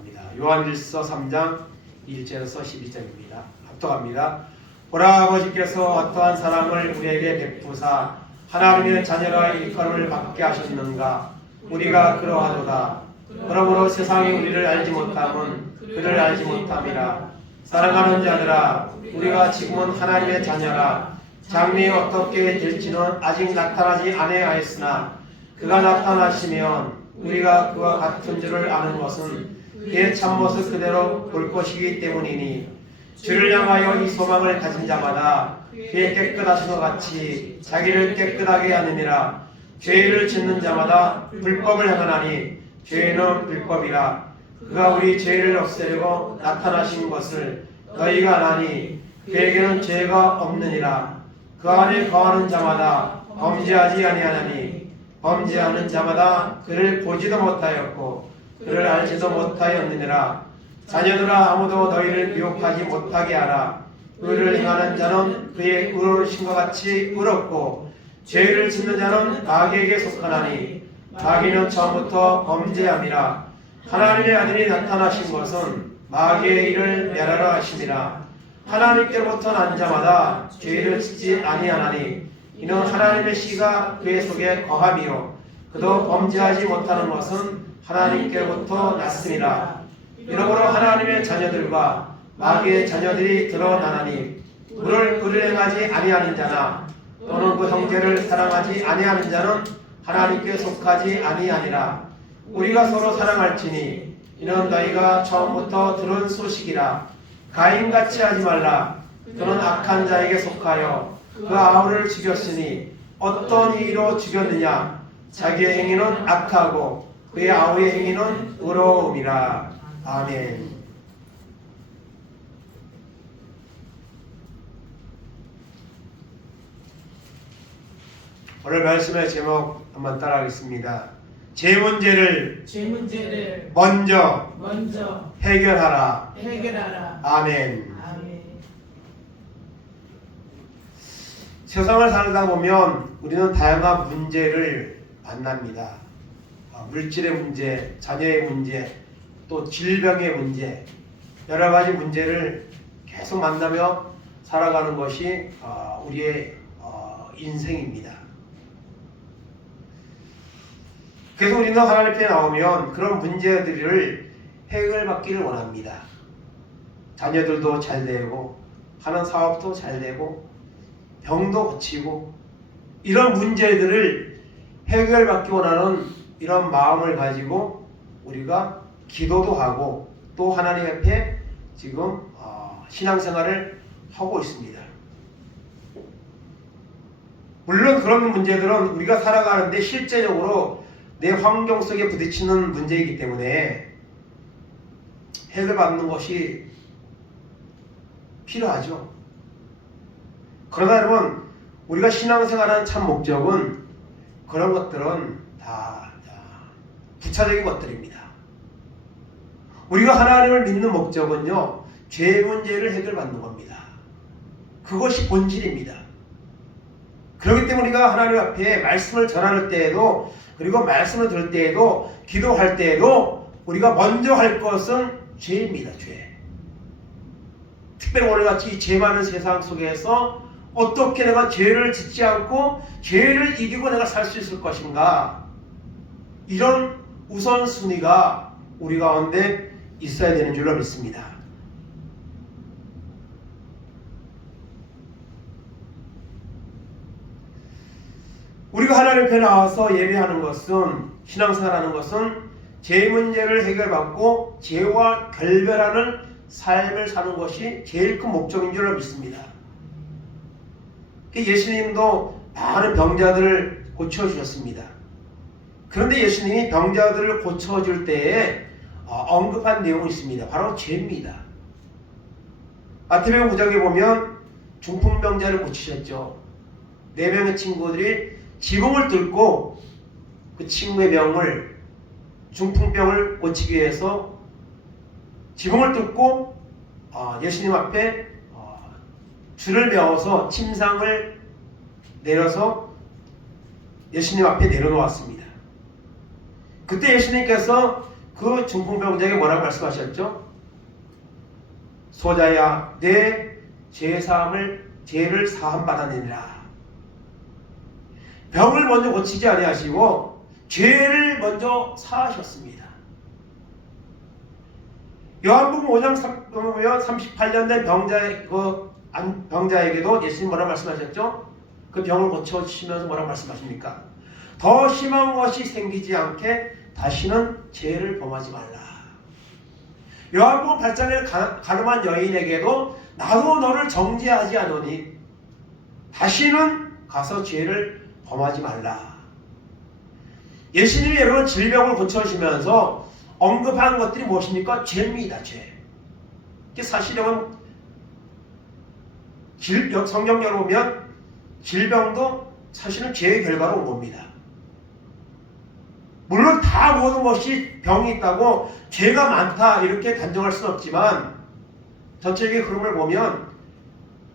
합니다. 요한일서 3장 1절에서 12절입니다. 합독합니다. 보라, 아버지께서 어떠한 사랑을 우리에게 베푸사 하나님의 자녀라 일컬음을 받게 하셨는가. 우리가 그러하도다. 그러므로 세상이 우리를 알지 못함은 그를 알지 못함이라. 사랑하는 자들아, 우리가 지금은 하나님의 자녀라. 장래에 어떻게 될지는 아직 나타나지 아니하였으나 그가 나타나시면 우리가 그와 같은 줄을 아는 것은 그의 참모습 그대로 볼 것이기 때문이니, 주를 향하여 이 소망을 가진 자마다 그의 깨끗하신 것 같이 자기를 깨끗하게 하느니라. 죄를 짓는 자마다 불법을 행하나니 죄는 불법이라. 그가 우리 죄를 없애려고 나타나신 것을 너희가 아나니 그에게는 죄가 없느니라. 그 안에 거하는 자마다 범죄하지 아니하나니 범죄하는 자마다 그를 보지도 못하였고 그를 알지도 못하였느니라. 자녀들아, 아무도 너희를 미혹하지 못하게 하라. 의를 행하는 자는 그의 의로우신 것 같이 의롭고 죄를 짓는 자는 마귀에게 속하나니 마귀는 처음부터 범죄함이라. 하나님의 아들이 나타나신 것은 마귀의 일을 멸하라 하심이라. 하나님께로부터 난 자마다 죄를 짓지 아니하나니 이는 하나님의 씨가 그의 속에 거함이요 그도 범죄하지 못하는 것은 하나님께로부터 났음이라. 이러므로 하나님의 자녀들과 마귀의 자녀들이 드러나나니 의를 행하지 아니하는 자나 또는 그 형제를 사랑하지 아니하는 자는 하나님께 속하지 아니하니라. 우리가 서로 사랑할지니 이는 너희가 처음부터 들은 소식이라. 가인같이 하지 말라. 그는 악한 자에게 속하여 그 아우를 죽였으니 어떤 이유로 죽였느냐. 자기의 행위는 악하고 그의 아우의 행위는 의로움이라. 아멘. 오늘 말씀의 제목 한번 따라하겠습니다. 제 문제를 먼저 해결하라. 아멘. 세상을 살다 보면 우리는 다양한 문제를 만납니다. 물질의 문제, 자녀의 문제, 또 질병의 문제, 여러 가지 문제를 계속 만나며 살아가는 것이 우리의 인생입니다. 그래서 우리는 하나님 앞에 나오면 그런 문제들을 해결받기를 원합니다. 자녀들도 잘 되고 하는 사업도 잘 되고 병도 고치고 이런 문제들을 해결받기 원하는 이런 마음을 가지고 우리가 기도도 하고 또 하나님 앞에 지금 신앙생활을 하고 있습니다. 물론 그런 문제들은 우리가 살아가는데 실제적으로 내 환경 속에 부딪히는 문제이기 때문에 해결받는 것이 필요하죠. 그러나 여러분, 우리가 신앙생활하는 참 목적은 그런 것들은 다 부차적인 것들입니다. 우리가 하나님을 믿는 목적은요, 죄 문제를 해결받는 겁니다. 그것이 본질입니다. 그렇기 때문에 우리가 하나님 앞에 말씀을 전할 때에도, 그리고 말씀을 들을 때에도, 기도할 때에도 우리가 먼저 할 것은 죄입니다. 죄. 특별히 오늘같이 죄 많은 세상 속에서 어떻게 내가 죄를 짓지 않고 죄를 이기고 내가 살 수 있을 것인가, 이런 우선순위가 우리 가운데 있어야 되는 줄로 믿습니다. 우리가 하나님 앞에 나와서 예배하는 것은, 신앙생활하는 것은 죄 문제를 해결받고 죄와 결별하는 삶을 사는 것이 제일 큰 목적인 줄로 믿습니다. 예수님도 많은 병자들을 고쳐주셨습니다. 그런데 예수님이 병자들을 고쳐줄 때에 언급한 내용이 있습니다. 바로 죄입니다. 마태복음 9장에 보면 중풍병자를 고치셨죠. 4명의 친구들이 지붕을 뚫고 그 친구의 병을, 중풍병을 고치기 위해서 지붕을 뚫고 예수님 앞에 줄을 메어서 침상을 내려서 예수님 앞에 내려놓았습니다. 그때 예수님께서 그 중풍병자에게 뭐라고 말씀하셨죠? 소자야, 내 죄를 사함 받아내니라. 병을 먼저 고치지 아니하시고 죄를 먼저 사하셨습니다. 요한복음 5장 보면 38년 된 병자에게도 예수님 뭐라고 말씀하셨죠? 그 병을 고쳐주시면서 뭐라고 말씀하십니까? 더 심한 것이 생기지 않게 다시는 죄를 범하지 말라. 요한복음 8장에 가늠한 여인에게도 나도 너를 정죄하지 않으니 다시는 가서 죄를 범하지 말라. 예수님이 여러분 질병을 고쳐주시면서 언급한 것들이 무엇입니까? 죄입니다. 죄. 사실은 성경을 보면 질병도 사실은 죄의 결과로 온 겁니다. 물론 다 모든 것이 병이 있다고 죄가 많다 이렇게 단정할 수는 없지만 전체적인 흐름을 보면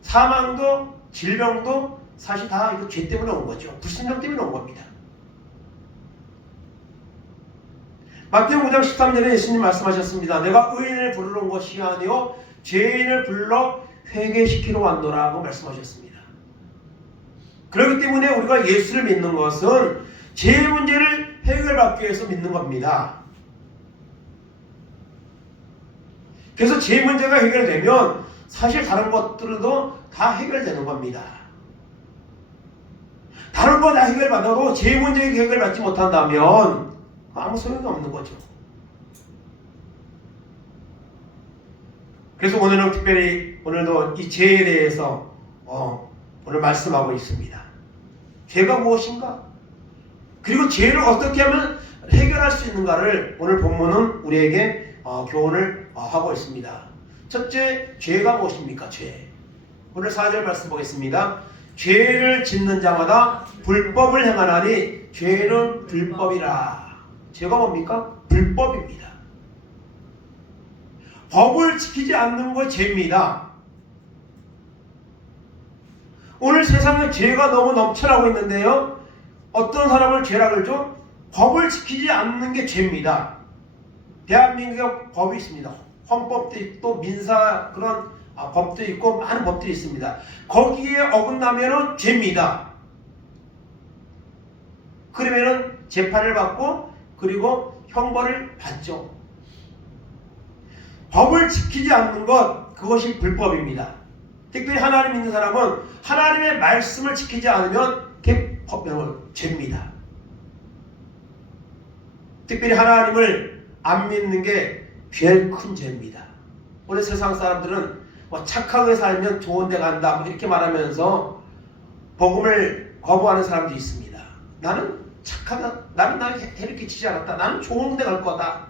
사망도 질병도 사실 다 이거 죄 때문에 온 거죠. 불신앙 때문에 온 겁니다. 마태복음 5장 13절에 예수님 말씀하셨습니다. 내가 의인을 부르러 온 것이 아니요 죄인을 불러 회개시키러 왔노라고 말씀하셨습니다. 그렇기 때문에 우리가 예수를 믿는 것은 죄의 문제를 해결받기 위해서 믿는 겁니다. 그래서 죄 문제가 해결되면 사실 다른 것들도 다 해결되는 겁니다. 다른 거 다 해결받아도 죄 문제 해결받지 못한다면 아무 소용이 없는 거죠. 그래서 오늘은 특별히 오늘도 이 죄에 대해서 오늘 말씀하고 있습니다. 죄가 무엇인가? 그리고 죄를 어떻게 하면 해결할 수 있는가를 오늘 본문은 우리에게 교훈을 하고 있습니다. 첫째, 죄가 무엇입니까? 죄. 오늘 4절 말씀 보겠습니다. 죄를 짓는 자마다 불법을 행하나니 죄는 불법이라. 죄가 뭡니까? 불법입니다. 법을 지키지 않는 것 죄입니다. 오늘 세상에 죄가 너무 넘쳐나고 있는데요. 어떤 사람을 죄라 그러죠? 법을 지키지 않는 게 죄입니다. 대한민국에 법이 있습니다. 헌법도 있고 민사 그런 법도 있고 많은 법들이 있습니다. 거기에 어긋나면은 죄입니다. 그러면은 재판을 받고 그리고 형벌을 받죠. 법을 지키지 않는 것 그것이 불법입니다. 특별히 하나님 믿는 사람은 하나님의 말씀을 지키지 않으면 그게 죄입니다. 특별히 하나님을 안 믿는 게 제일 큰 죄입니다. 오늘 세상 사람들은 착하게 살면 좋은 데 간다 이렇게 말하면서 복음을 거부하는 사람도 있습니다. 나는 착하다. 나는 해를 끼치지 않았다. 나는 좋은 데 갈 거다.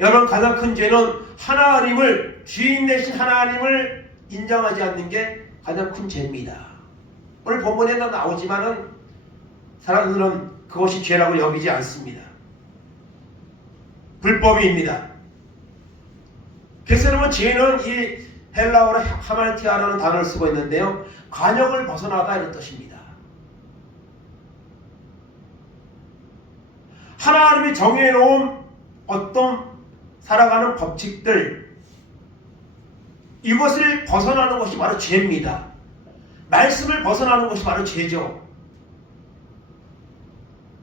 여러분 가장 큰 죄는 하나님을 주인 되신 하나님을 인정하지 않는 게 가장 큰 죄입니다. 오늘 본문에는 나오지만은 사람들은 그것이 죄라고 여기지 않습니다. 불법입니다. 그래서 여러분 죄는 이 헬라어로 하말티아라는 단어를 쓰고 있는데요. 관역을 벗어나다 이런 뜻입니다. 하나님이 정해놓은 어떤 살아가는 법칙들 이것을 벗어나는 것이 바로 죄입니다. 말씀을 벗어나는 것이 바로 죄죠.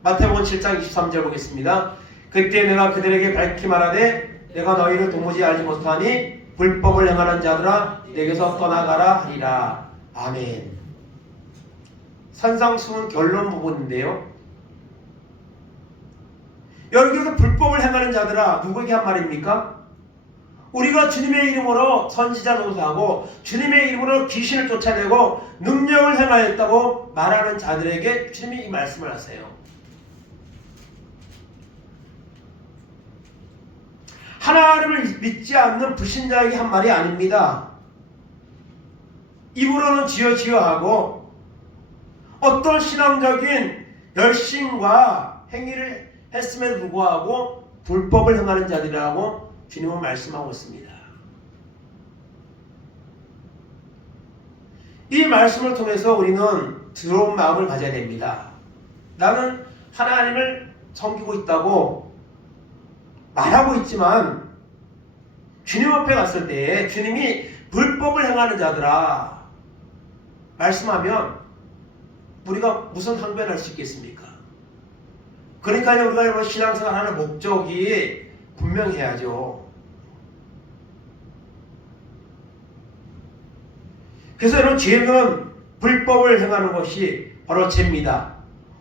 마태복음 7장 23절 보겠습니다. 그때 내가 그들에게 밝히 말하되 내가 너희를 도무지 알지 못하니 불법을 행하는 자들아 내게서 떠나가라 하리라. 아멘. 산상수훈 결론 부분인데요. 여기서 불법을 행하는 자들아 누구에게 한 말입니까? 우리가 주님의 이름으로 선지자 노릇하고 주님의 이름으로 귀신을 쫓아내고 능력을 행하였다고 말하는 자들에게 주님이 이 말씀을 하세요. 하나님을 믿지 않는 불신자에게 한 말이 아닙니다. 입으로는 지어 하고 어떤 신앙적인 열심과 행위를 했음에도 불구하고 불법을 행하는 자들이라고 주님은 말씀하고 있습니다. 이 말씀을 통해서 우리는 두려운 마음을 가져야 됩니다. 나는 하나님을 섬기고 있다고 말하고 있지만 주님 앞에 갔을 때 주님이 불법을 행하는 자들아 말씀하면 우리가 무슨 항변할 수 있겠습니까? 그러니까 우리가 신앙생활하는 목적이 분명해야죠. 그래서 여러분, 죄는 불법을 행하는 것이 바로 죄입니다.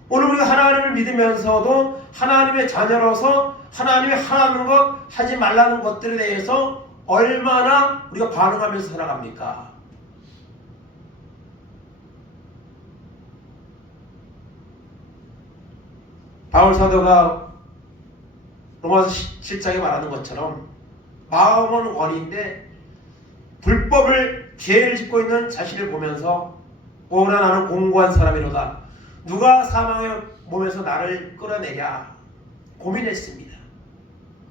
오늘 우리가 하나님을 믿으면서도 하나님의 자녀로서 하나님이 하라는 것, 하지 말라는 것들에 대해서 얼마나 우리가 반응하면서 살아갑니까? 바울 사도가 로마서 7장에 말하는 것처럼 마음은 원인데 불법을 죄를 짓고 있는 자신을 보면서 오나 나는 공고한 사람이로다. 누가 사망의 몸에서 나를 끌어내랴 고민했습니다.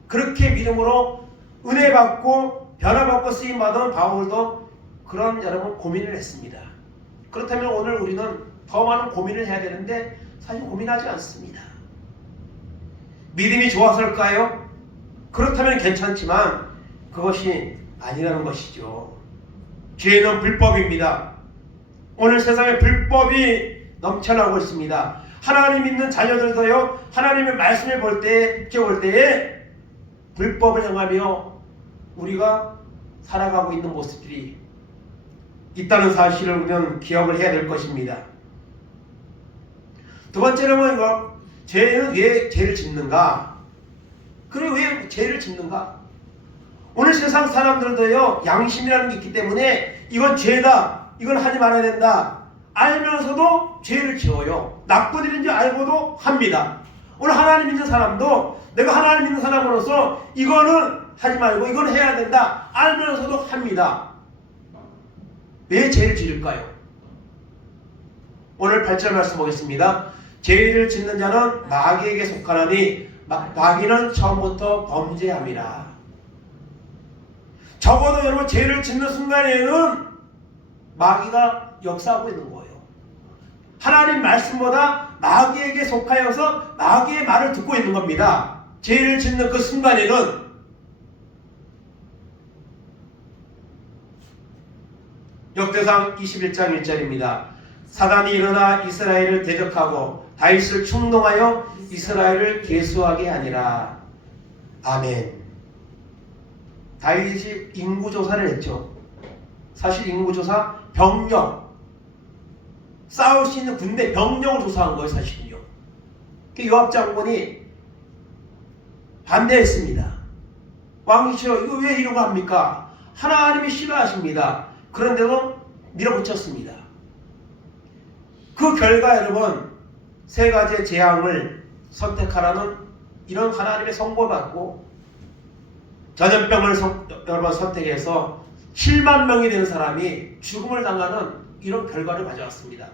그렇게 믿음으로 은혜 받고 변화받고 쓰임받은 바울도 그런 여러분 고민을 했습니다. 그렇다면 오늘 우리는 더 많은 고민을 해야 되는데 사실 고민하지 않습니다. 믿음이 좋아서일까요? 그렇다면 괜찮지만 그것이 아니라는 것이죠. 죄는 불법입니다. 오늘 세상에 불법이 넘쳐나고 있습니다. 하나님 믿는 자녀들도요, 하나님의 말씀을 볼 때에 불법을 행하며 우리가 살아가고 있는 모습들이 있다는 사실을 우리는 기억을 해야 될 것입니다. 두 번째로는 이거, 죄는 왜 죄를 짓는가? 그래, 왜 죄를 짓는가? 오늘 세상 사람들도요, 양심이라는 게 있기 때문에 이건 죄다, 이건 하지 말아야 된다 알면서도 죄를 지어요. 나쁜 일인지 알고도 합니다. 오늘 하나님 믿는 사람도 내가 하나님 믿는 사람으로서 이거는 하지 말고 이건 해야 된다 알면서도 합니다. 왜 죄를 지을까요? 오늘 8절 말씀 보겠습니다. 죄를 짓는 자는 마귀에게 속하나니 마귀는 처음부터 범죄함이라. 적어도 여러분, 죄를 짓는 순간에는 마귀가 역사하고 있는 거예요. 하나님 말씀보다 마귀에게 속하여서 마귀의 말을 듣고 있는 겁니다. 죄를 짓는 그 순간에는. 역대상 21장 1절입니다. 사단이 일어나 이스라엘을 대적하고 다윗을 충동하여 이스라엘을 계수하게 하니라. 아멘. 다윗이 인구조사를 했죠. 사실 인구조사, 병력, 싸울 수 있는 군대 병력을 조사한 거예요, 사실은요. 요압 장군이 반대했습니다. 왕이시여, 이거 왜 이러고 합니까? 하나님이 싫어하십니다. 그런데도 밀어붙였습니다. 그 결과 여러분, 세 가지의 재앙을 선택하라는 이런 하나님의 선고 받고 전염병을 여러분 선택해서 7만 명이 되는 사람이 죽음을 당하는 이런 결과를 가져왔습니다.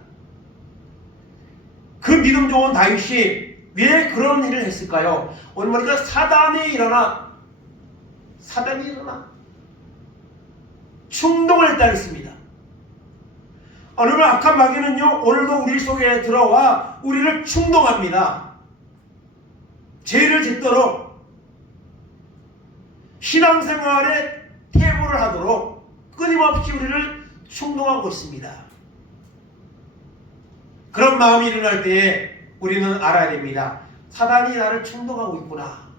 그 믿음 좋은 다윗이 왜 그런 일을 했을까요? 오늘 보니까 사단이 일어나 충동을 했다 했습니다. 여러분, 악한 마귀는요, 오늘도 우리 속에 들어와 우리를 충동합니다. 죄를 짓도록, 신앙생활에 퇴보를 하도록 끊임없이 우리를 충동하고 있습니다. 그런 마음이 일어날 때에 우리는 알아야 됩니다. 사단이 나를 충동하고 있구나.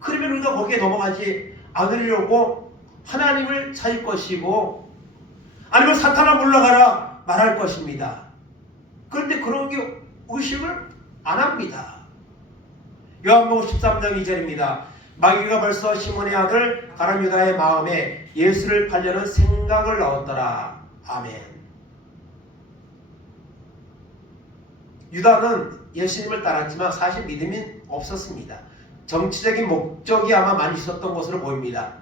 그러면 우리가 거기에 넘어가지 않으려고 하나님을 찾을 것이고, 아니면 사탄아 물러가라 말할 것입니다. 그런데 그런 게 의식을 안 합니다. 요한복음 13장 2절입니다. 마귀가 벌써 시몬의 아들 가룟 유다의 마음에 예수를 팔려는 생각을 넣었더라. 아멘. 유다는 예수님을 따랐지만 사실 믿음이 없었습니다. 정치적인 목적이 아마 많이 있었던 것으로 보입니다.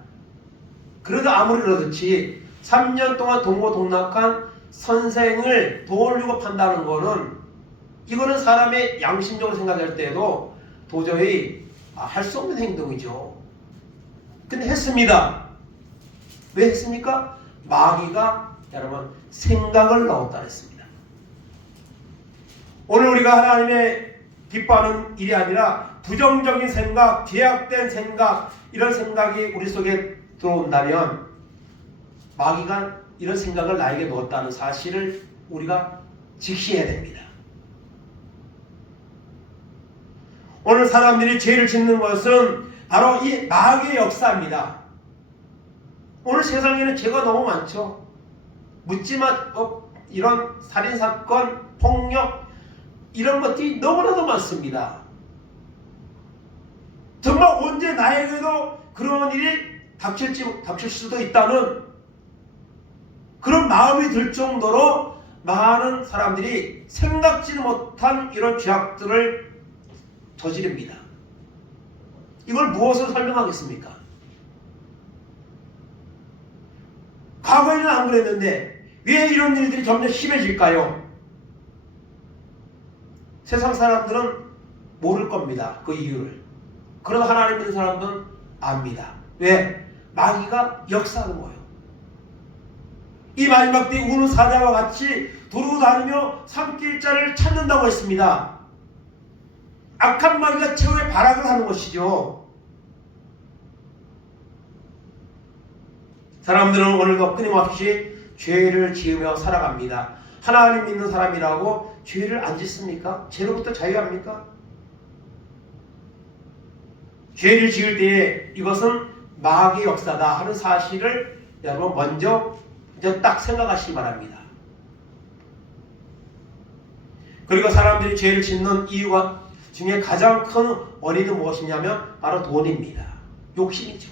그래도 아무리 그렇지 3년 동안 동고동락한 선생을 돈을 주고 판다는 거는, 이거는 사람의 양심적으로 생각할 때도 도저히 할 수 없는 행동이죠. 근데 했습니다. 왜 했습니까? 마귀가 여러분 생각을 넣었다 했습니다. 오늘 우리가 하나님의 기뻐하는 일이 아니라 부정적인 생각, 죄악된 생각, 이런 생각이 우리 속에 들어온다면 마귀가 이런 생각을 나에게 넣었다는 사실을 우리가 직시해야 됩니다. 오늘 사람들이 죄를 짓는 것은 바로 이 마귀의 역사입니다. 오늘 세상에는 죄가 너무 많죠. 묻지마 이런 살인사건, 폭력 이런 것들이 너무나도 많습니다. 정말 언제 나에게도 그런 일이 닥칠 수도 있다는 그런 마음이 들 정도로 많은 사람들이 생각지 못한 이런 죄악들을 저지릅니다. 이걸 무엇으로 설명하겠습니까? 과거에는 안 그랬는데 왜 이런 일들이 점점 심해질까요? 세상 사람들은 모를 겁니다. 그 이유를. 그러나 하나님 믿는 사람들은 압니다. 왜? 마귀가 역사하는 거예요. 이 마지막 때 우는 사자와 같이 두루 다니며 삼킬 자를 찾는다고 했습니다. 악한 마귀가 최후의 발악을 하는 것이죠. 사람들은 오늘도 끊임없이 죄를 지으며 살아갑니다. 하나님 믿는 사람이라고 죄를 안 짓습니까? 죄로부터 자유합니까? 죄를 지을 때에 이것은 마귀의 역사다 하는 사실을 여러분 먼저 딱 생각하시기 바랍니다. 그리고 사람들이 죄를 짓는 이유가 중에 가장 큰 원인은 무엇이냐면 바로 돈입니다. 욕심이죠.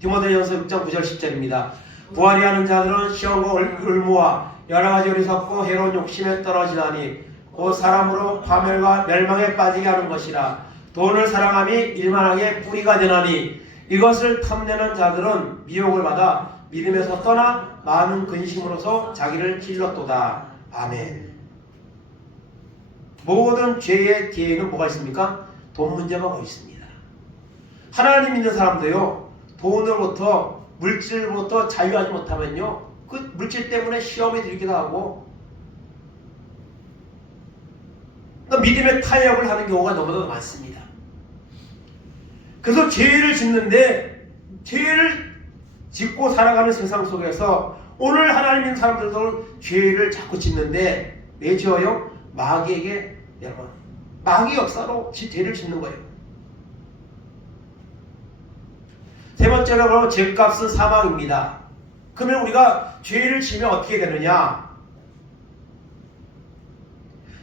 디모데전서 6장 9절 10절입니다. 부활이 하는 자들은 시험과 을무와 여러 가지 어리석고 해로운 욕심에 떨어지나니 곧 사람으로 파멸과 멸망에 빠지게 하는 것이라. 돈을 사랑함이 일만하게 뿌리가 되나니 이것을 탐내는 자들은 미혹을 받아 믿음에서 떠나 많은 근심으로서 자기를 찔렀도다. 아멘. 모든 죄의 뒤에는 뭐가 있습니까? 돈 문제가 거기 있습니다. 하나님 믿는 사람도요, 돈으로부터 물질로부터 자유하지 못하면요, 그 물질 때문에 시험에 들기도 하고 믿음의 타협을 하는 경우가 너무나 많습니다. 그래서 죄를 짓는데 죄를 짓고 살아가는 세상 속에서 오늘 하나님 믿는 사람들도 죄를 자꾸 짓는데 왜 지어요? 마귀에게, 여러분, 마귀 역사로 죄를 짓는 거예요. 세 번째로 바로 죄값은 사망입니다. 그러면 우리가 죄를 지면 어떻게 되느냐?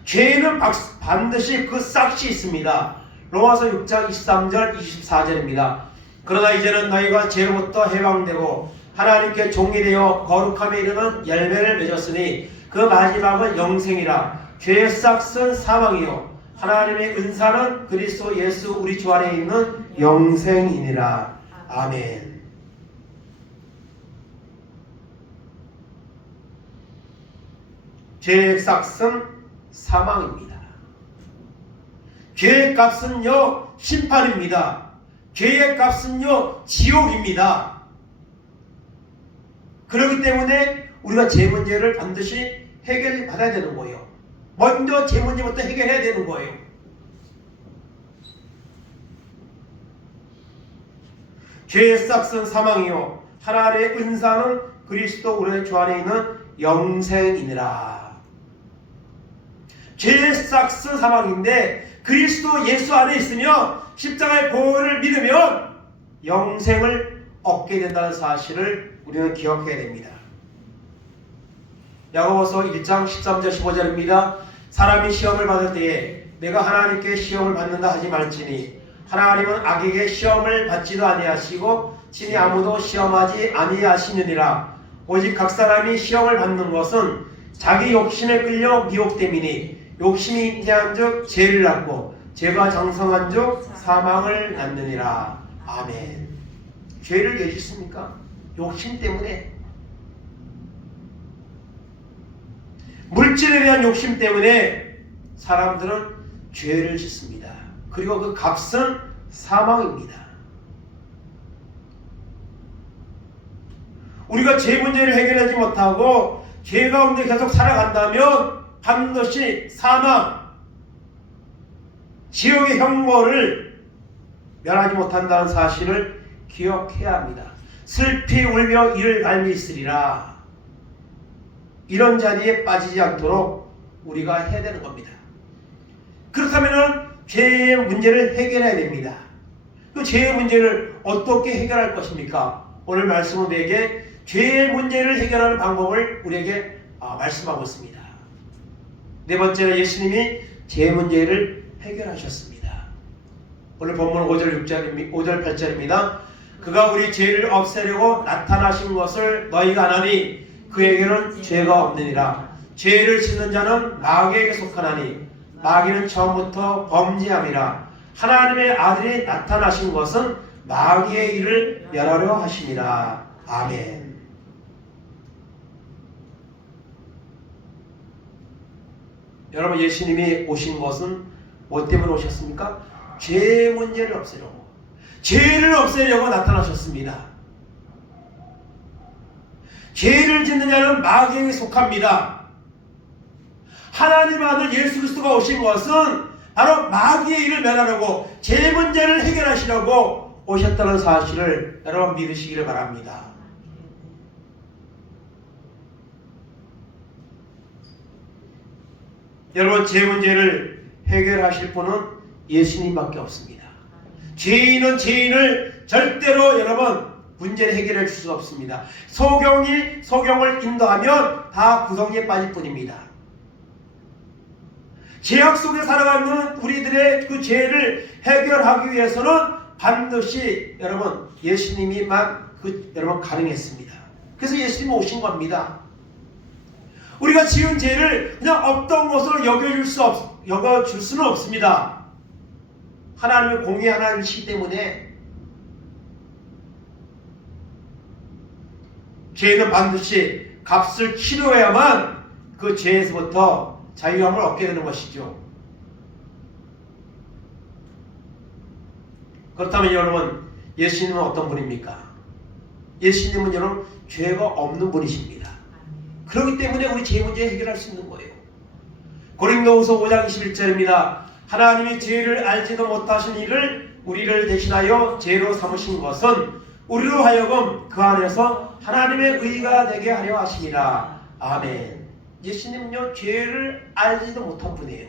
죄는 반드시 그 싹이 있습니다. 로마서 6장 23절 24절입니다. 그러나 이제는 너희가 죄로부터 해방되고 하나님께 종이 되어 거룩함에 이르는 열매를 맺었으니 그 마지막은 영생이라. 죄의 싹은 사망이요 하나님의 은사는 그리스도 예수 우리 주 안에 있는 영생이니라. 아멘. 죄의 싹은 사망입니다. 죄의 값은요 심판입니다. 죄의 값은요 지옥입니다. 그렇기 때문에 우리가 죄 문제를 반드시 해결받아야 되는 거예요. 먼저 죄 문제부터 해결해야 되는 거예요. 죄의 싹은 사망이요 하나님의 은사는 그리스도 우리 주 안에 있는 영생이니라. 죄의 싹은 사망인데 그리스도 예수 안에 있으며 십자가의 보혈을 믿으면 영생을 얻게 된다는 사실을 우리는 기억해야 됩니다. 야고보서 1장 13절 15절입니다. 사람이 시험을 받을 때에 내가 하나님께 시험을 받는다 하지 말지니 하나님은 악에게 시험을 받지도 아니하시고 친히 아무도 시험하지 아니하시느니라. 오직 각 사람이 시험을 받는 것은 자기 욕심에 끌려 미혹됨이니 욕심이 잉태한즉 죄를 낳고 죄가 장성한즉 사망을 낳느니라. 아멘. 죄를 왜 짓습니까? 욕심 때문에, 물질에 대한 욕심 때문에 사람들은 죄를 짓습니다. 그리고 그 값은 사망입니다. 우리가 죄 문제를 해결하지 못하고 죄 가운데 계속 살아간다면 반드시 사망, 지옥의 형벌을 면하지 못한다는 사실을 기억해야 합니다. 슬피 울며 이를 갈미 있으리라. 이런 자리에 빠지지 않도록 우리가 해야 되는 겁니다. 그렇다면 죄의 문제를 해결해야 됩니다. 그 죄의 문제를 어떻게 해결할 것입니까? 오늘 말씀은 우리에게 죄의 문제를 해결하는 방법을 우리에게 말씀하고 있습니다. 네 번째는 예수님이 죄의 문제를 해결하셨습니다. 오늘 본문 5절 8절입니다. 그가 우리 죄를 없애려고 나타나신 것을 너희가 아나니 그에게는 죄가 없느니라. 죄를 짓는 자는 마귀에게 속하나니 마귀는 처음부터 범죄함이라. 하나님의 아들이 나타나신 것은 마귀의 일을 멸하려 하심이라. 아멘. 여러분, 예수님이 오신 것은 뭐 때문에 오셨습니까? 죄의 문제를 없애려고, 죄를 없애려고 나타나셨습니다. 죄를 짓는 자는 마귀에게 속합니다. 하나님 아들 예수 그리스도가 오신 것은 바로 마귀의 일을 멸하려고, 죄 문제를 해결하시려고 오셨다는 사실을 여러분 믿으시기를 바랍니다. 여러분, 죄 문제를 해결하실 분은 예수님밖에 없습니다. 죄인은 죄인을 절대로 여러분 문제를 해결해 줄 수 없습니다. 소경을 인도하면 다 구덩이에 빠질 뿐입니다. 죄악 속에 살아가는 우리들의 그 죄를 해결하기 위해서는 반드시 여러분 예수님이만 여러분 가능했습니다. 그래서 예수님이 오신 겁니다. 우리가 지은 죄를 그냥 없던 것으로 여겨줄 수는 없습니다. 하나님의 공의 하나님이시기 때문에 죄는 반드시 값을 치러야만 그 죄에서부터 자유함을 얻게 되는 것이죠. 그렇다면 여러분, 예수님은 어떤 분입니까? 예수님은 여러분 죄가 없는 분이십니다. 그렇기 때문에 우리 죄 문제 해결할 수 있는 거예요. 고린도후서 5장 21절입니다. 하나님이 죄를 알지도 못하신 이를 우리를 대신하여 죄로 삼으신 것은 우리로 하여금 그 안에서 하나님의 의가 되게 하려 하심이라. 아멘. 예수님은요 죄를 알지도 못한 분이에요.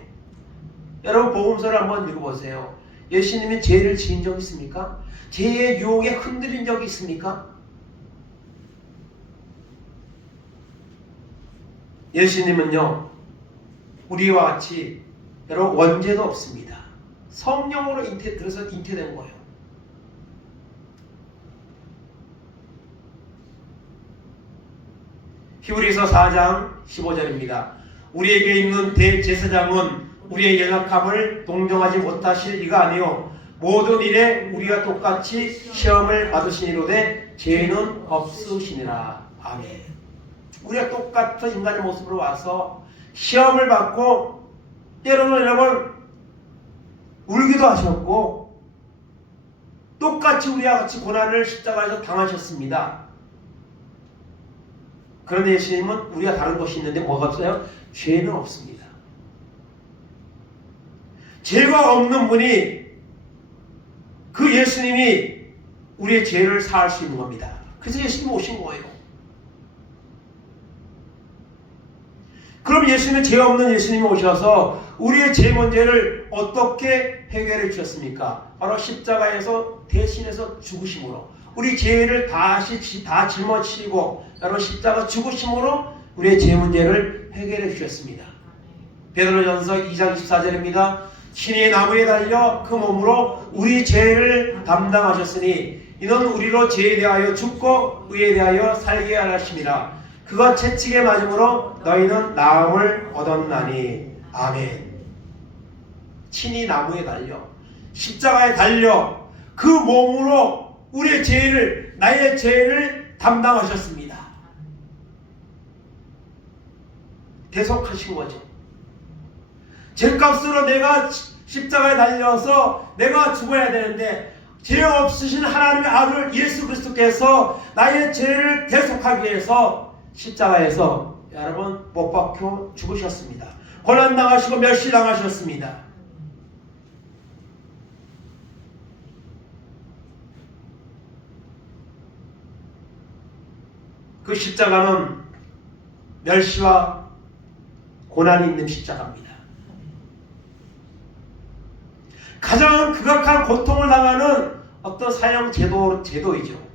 여러분 복음서를 한번 읽어보세요. 예수님이 죄를 지은 적 있습니까? 죄의 유혹에 흔들린 적이 있습니까? 예수님은요 우리와 같이 여러분 원죄도 없습니다. 성령으로 잉태된 거예요. 히브리서 4장 15절입니다. 우리에게 있는 대제사장은 우리의 연약함을 동정하지 못하실 이가 아니요 모든 일에 우리가 똑같이 시험을 받으시니로되 죄는 없으시니라. 아멘. 우리가 똑같은 인간의 모습으로 와서 시험을 받고 때로는 여러분 울기도 하셨고 똑같이 우리와 같이 고난을 십자가에서 당하셨습니다. 그런데 예수님은 우리가 다른 것이 있는데 뭐가 없어요? 죄는 없습니다. 죄가 없는 분이 그 예수님이 우리의 죄를 사할 수 있는 겁니다. 그래서 예수님 오신 거예요. 그럼 예수님은 죄 없는 예수님이 오셔서 우리의 죄 문제를 어떻게 해결해 주셨습니까? 바로 십자가에서 대신해서 죽으심으로 우리 죄를 다 짊어지시고 여러분 십자가 죽으심으로 우리의 죄 문제를 해결해 주셨습니다. 베드로전서 2장 24절입니다. 신이 나무에 달려 그 몸으로 우리 죄를 담당하셨으니 이는 우리로 죄에 대하여 죽고 의에 대하여 살게 하심이라. 그가 채찍에 맞음으로 너희는 나음을 얻었나니. 아멘. 신이 나무에 달려 십자가에 달려 그 몸으로 우리의 죄를 나의 죄를 담당하셨습니다. 대속하신 거죠. 죄값으로 내가 십자가에 달려서 내가 죽어야 되는데 죄 없으신 하나님의 아들 예수 그리스도께서 나의 죄를 대속하기 위해서 십자가에서 여러분 못 박혀 죽으셨습니다. 고난당하시고 멸시당하셨습니다. 그 십자가는 멸시와 고난이 있는 십자가입니다. 가장 극악한 고통을 당하는 어떤 사형 제도이죠.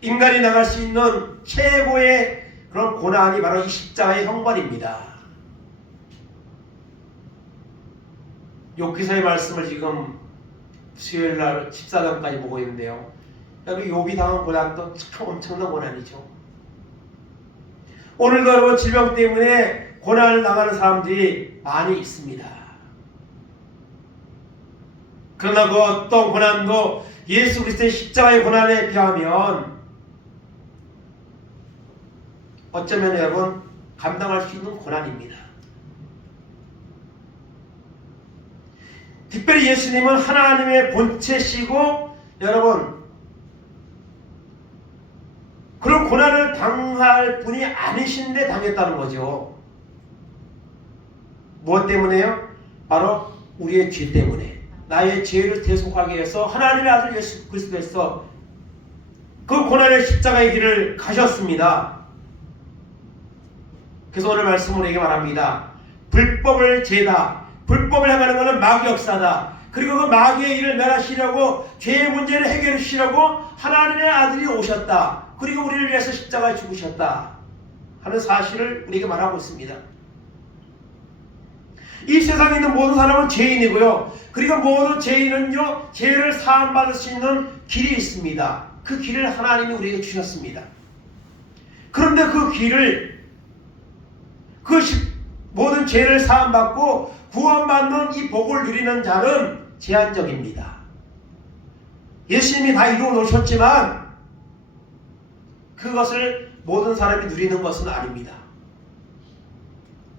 인간이 당할 수 있는 최고의 그런 고난이 바로 이 십자가의 형벌입니다. 욥기서의 말씀을 지금 수요일날 14장까지 보고 있는데요. 여러분, 욥이 당한 고난도 참 엄청난 고난이죠. 오늘도 여러분, 질병 때문에 고난을 당하는 사람들이 많이 있습니다. 그러나 그 어떤 고난도 예수 그리스도의 십자가의 고난에 비하면 어쩌면 여러분 감당할 수 있는 고난입니다. 특별히 예수님은 하나님의 본체시고 여러분 그런 고난을 당할 분이 아니신데 당했다는 거죠. 무엇 때문에요? 바로 우리의 죄 때문에, 나의 죄를 대속하기 위해서 하나님의 아들 예수 그리스도께서 그 고난의 십자가의 길을 가셨습니다. 그래서 오늘 말씀을 우리에게 말합니다. 불법을 죄다, 불법을 행하는 것은 마귀 역사다. 그리고 그 마귀의 일을 멸하시려고, 죄의 문제를 해결해 주시려고 하나님의 아들이 오셨다. 그리고 우리를 위해서 십자가에 죽으셨다 하는 사실을 우리에게 말하고 있습니다. 이 세상에 있는 모든 사람은 죄인이고요. 그리고 모든 죄인은요, 죄를 사함받을 수 있는 길이 있습니다. 그 길을 하나님이 우리에게 주셨습니다. 그런데 그 길을, 모든 죄를 사함받고 구원받는 이 복을 누리는 자는 제한적입니다. 예수님이 다 이루어 놓으셨지만 그것을 모든 사람이 누리는 것은 아닙니다.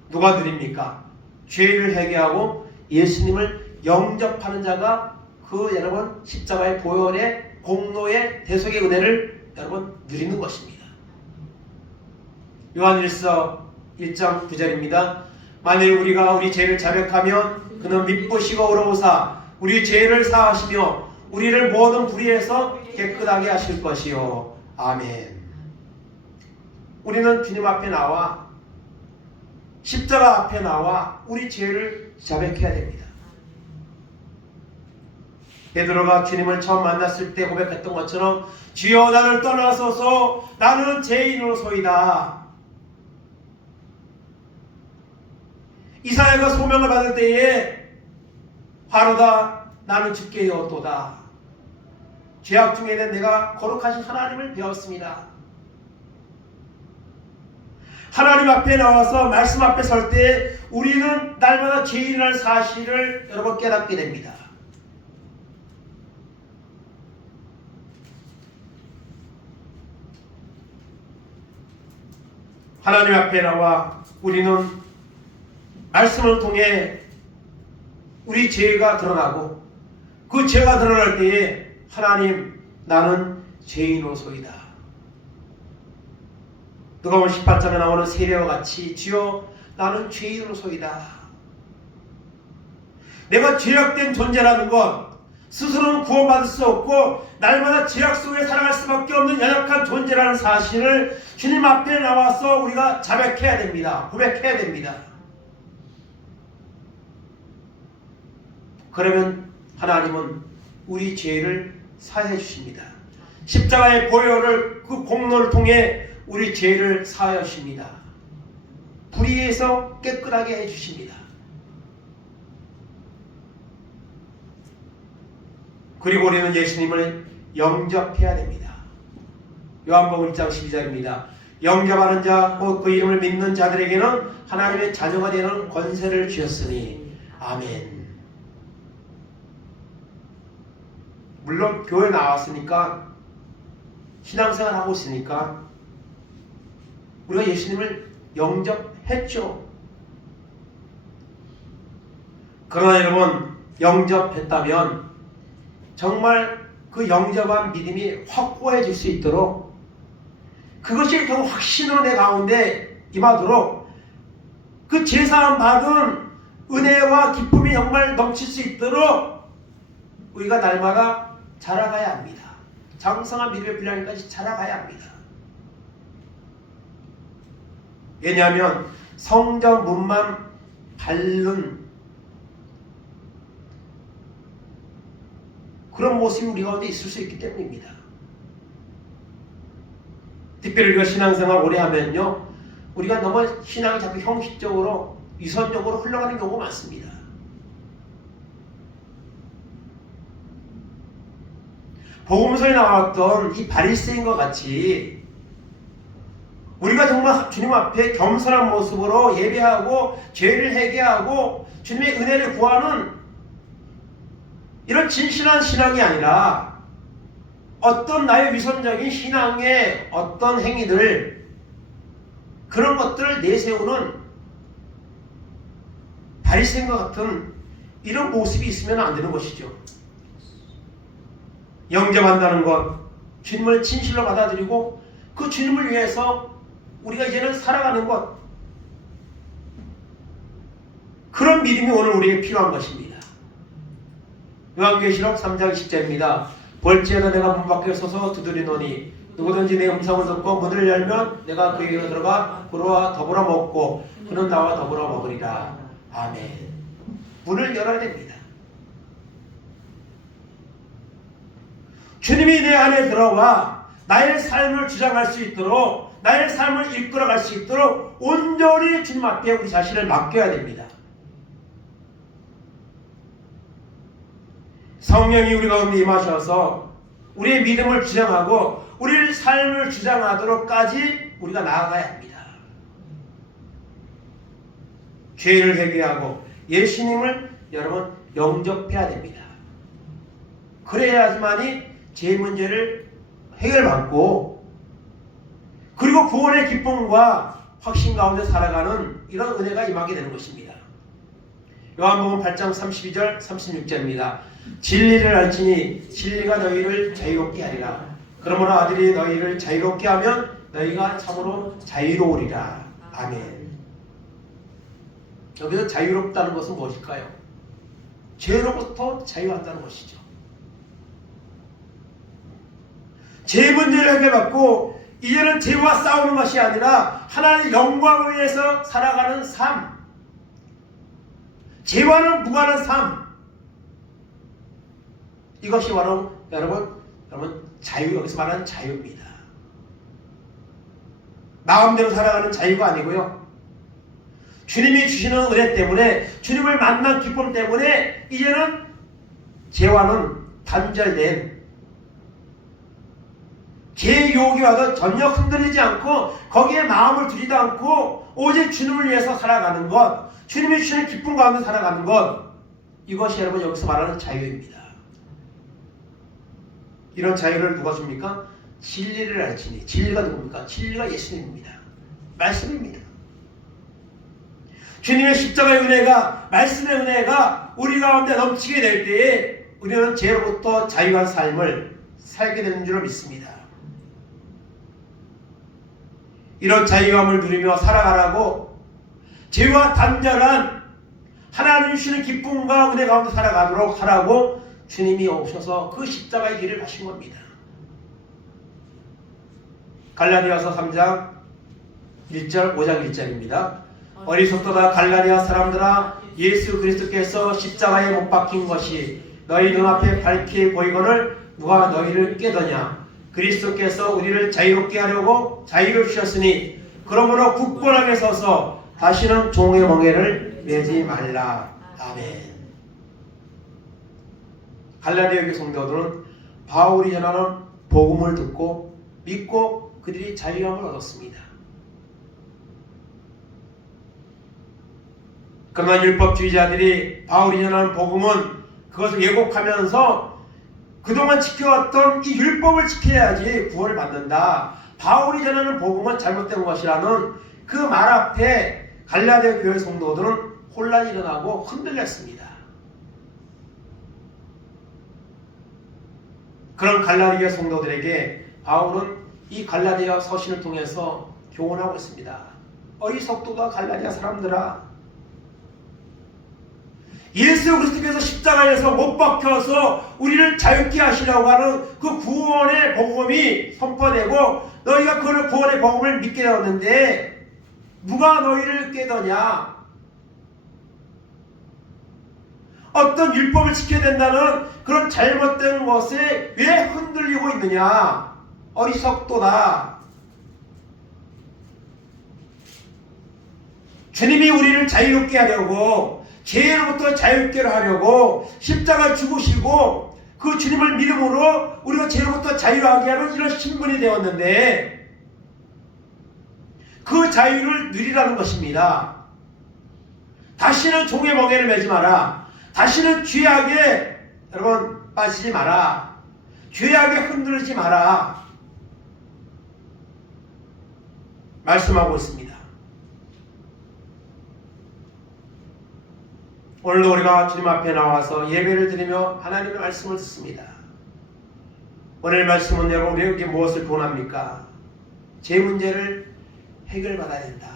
누가 누립니까? 죄를 회개하고 예수님을 영접하는 자가 그 여러분 십자가의 보혈의 공로의 대속의 은혜를 여러분 누리는 것입니다. 요한일서 1장 9절입니다. 만일 우리가 우리 죄를 자백하면 그는 미쁘시고 의로우사 우리 죄를 사하시며 우리를 모든 불의에서 깨끗하게 하실 것이요. 아멘. 우리는 주님 앞에 나와 십자가 앞에 나와 우리 죄를 자백해야 됩니다. 베드로가 주님을 처음 만났을 때 고백했던 것처럼 주여 나를 떠나소서 나는 죄인으로소이다. 이사야가 소명을 받을 때에 화로다 나는 죽게 되었도다. 죄악 중에는 내가 거룩하신 하나님을 배웠습니다. 하나님 앞에 나와서 말씀 앞에 설 때 우리는 날마다 죄인이라는 사실을 여러분 깨닫게 됩니다. 하나님 앞에 나와 우리는 말씀을 통해 우리 죄가 드러나고 그 죄가 드러날 때에 하나님 나는 죄인으로소이다. 누가복음 18장에 나오는 세례와 같이 주여 나는 죄인으로소이다. 내가 죄악된 존재라는 것, 스스로는 구원받을 수 없고 날마다 죄악 속에 살아갈 수밖에 없는 연약한 존재라는 사실을 주님 앞에 나와서 우리가 자백해야 됩니다. 고백해야 됩니다. 그러면 하나님은 우리 죄를 사해 주십니다. 십자가의 보혈을 그 공로를 통해 우리 죄를 사하여 주십니다. 불의에서 깨끗하게 해주십니다. 그리고 우리는 예수님을 영접해야 됩니다. 요한복음 1장 12절입니다. 영접하는 자, 곧 그 이름을 믿는 자들에게는 하나님의 자녀가 되는 권세를 주셨으니 아멘. 물론 교회 나왔으니까 신앙생활 하고 있으니까 우리가 예수님을 영접했죠. 그러나 여러분 영접했다면 정말 그 영접한 믿음이 확고해질 수 있도록 그것이 더 확신으로 내 가운데 임하도록 그 제사함 받은 은혜와 기쁨이 정말 넘칠 수 있도록 우리가 날마다 자라가야 합니다. 장성한 믿음의 분량까지 자라가야 합니다. 왜냐하면 성전 문만 밟는 그런 모습이 우리 가운데 있을 수 있기 때문입니다. 특별히 우리가 신앙생활 오래 하면요, 우리가 너무 신앙이 자꾸 형식적으로 유선적으로 흘러가는 경우가 많습니다. 복음서에 나왔던 이 바리새인과 같이 우리가 정말 주님 앞에 겸손한 모습으로 예배하고 죄를 회개하고 주님의 은혜를 구하는 이런 진실한 신앙이 아니라 어떤 나의 위선적인 신앙의 어떤 행위들, 그런 것들을 내세우는 바리새인과 같은 이런 모습이 있으면 안 되는 것이죠. 영접한다는 것, 주님을 진실로 받아들이고 그 주님을 위해서 우리가 이제는 살아가는 것, 그런 믿음이 오늘 우리에게 필요한 것입니다. 요한계시록 3장 10절입니다. 볼지어다 내가 문 밖에 서서 두드리노니 누구든지 내 음성을 듣고 문을 열면 내가 그에게 들어가 그와 더불어 먹고 그는 나와 더불어 먹으리라. 아멘. 문을 열어야 됩니다. 주님이 내 안에 들어와 나의 삶을 주장할 수 있도록, 나의 삶을 이끌어갈 수 있도록 온전히 주님 앞에 우리 자신을 맡겨야 됩니다. 성령이 우리 가운데 임하셔서 우리의 믿음을 주장하고 우리의 삶을 주장하도록까지 우리가 나아가야 합니다. 죄를 회개하고 예수님을 여러분 영접해야 됩니다. 그래야지만이 죄 문제를 해결받고 그리고 구원의 기쁨과 확신 가운데 살아가는 이런 은혜가 임하게 되는 것입니다. 요한복음 8장 32절 36절입니다. 진리를 알지니 진리가 너희를 자유롭게 하리라. 그러므로 아들이 너희를 자유롭게 하면 너희가 참으로 자유로우리라. 아멘. 여기서 자유롭다는 것은 무엇일까요? 죄로부터 자유한다는 것이죠. 죄 문제를 해결받고 이제는 죄와 싸우는 것이 아니라 하나님의 영광을 위해서 살아가는 삶, 죄와는 무관한 삶, 이것이 바로 여러분 자유, 여기서 말하는 자유입니다. 마음대로 살아가는 자유가 아니고요, 주님이 주시는 은혜 때문에, 주님을 만난 기쁨 때문에 이제는 죄와는 단절된, 죄의 유혹이 와도 전혀 흔들리지 않고 거기에 마음을 두지도 않고 오직 주님을 위해서 살아가는 것, 주님이 주시는 기쁨 가운데 살아가는 것, 이것이 여러분 여기서 말하는 자유입니다. 이런 자유를 누가 줍니까? 진리를 알지니. 진리가 누굽니까? 진리가 예수님입니다. 말씀입니다. 주님의 십자가의 은혜가, 말씀의 은혜가 우리 가운데 넘치게 될 때에 우리는 죄로부터 자유한 삶을 살게 되는 줄로 믿습니다. 이런 자유함을 누리며 살아가라고, 죄와 단절한 하나님이 주시는 기쁨과 은혜 가운데 살아가도록 하라고 주님이 오셔서 그 십자가의 길을 가신 겁니다. 갈라디아서 3장 1절 5장 1절입니다. 어리석도다 갈라디아 사람들아, 예수 그리스도께서 십자가에 못 박힌 것이 너희 눈앞에 밝게 보이거늘 누가 너희를 깨더냐. 그리스도께서 우리를 자유롭게 하려고 자유를 주셨으니 그러므로 굳건하게 서서 다시는 종의 멍에를 매지 말라. 아멘. 갈라디아 교회 성도들은 바울이 전하는 복음을 듣고 믿고 그들이 자유함을 얻었습니다. 그러나 율법주의자들이 바울이 전하는 복음은 그것을 왜곡하면서 그동안 지켜왔던 이 율법을 지켜야지 구원을 받는다, 바울이 전하는 복음은 잘못된 것이라는 그 말 앞에 갈라디아 교회 성도들은 혼란이 일어나고 흔들렸습니다. 그런 갈라디아 성도들에게 바울은 이 갈라디아 서신을 통해서 교훈하고 있습니다. 어리석도다 갈라디아 사람들아, 예수 그리스도께서 십자가에서 못 박혀서 우리를 자유케 하시려고 하는 그 구원의 복음이 선포되고 너희가 그 구원의 복음을 믿게 되었는데 누가 너희를 깨더냐? 어떤 율법을 지켜야 된다는 그런 잘못된 것에 왜 흔들리고 있느냐? 어리석도다. 주님이 우리를 자유롭게 하려고 죄로부터 자유롭게 하려고 십자가 죽으시고 그 주님을 믿음으로 우리가 죄로부터 자유하게 하는 이런 신분이 되었는데 그 자유를 누리라는 것입니다. 다시는 종의 멍에를 매지 마라. 다시는 죄악에 여러분 빠지지 마라. 죄악에 흔들리지 마라. 말씀하고 있습니다. 오늘도 우리가 주님 앞에 나와서 예배를 드리며 하나님의 말씀을 듣습니다. 오늘 말씀은 여러분 우리에게 무엇을 권합니까? 제 문제를 해결받아야 된다.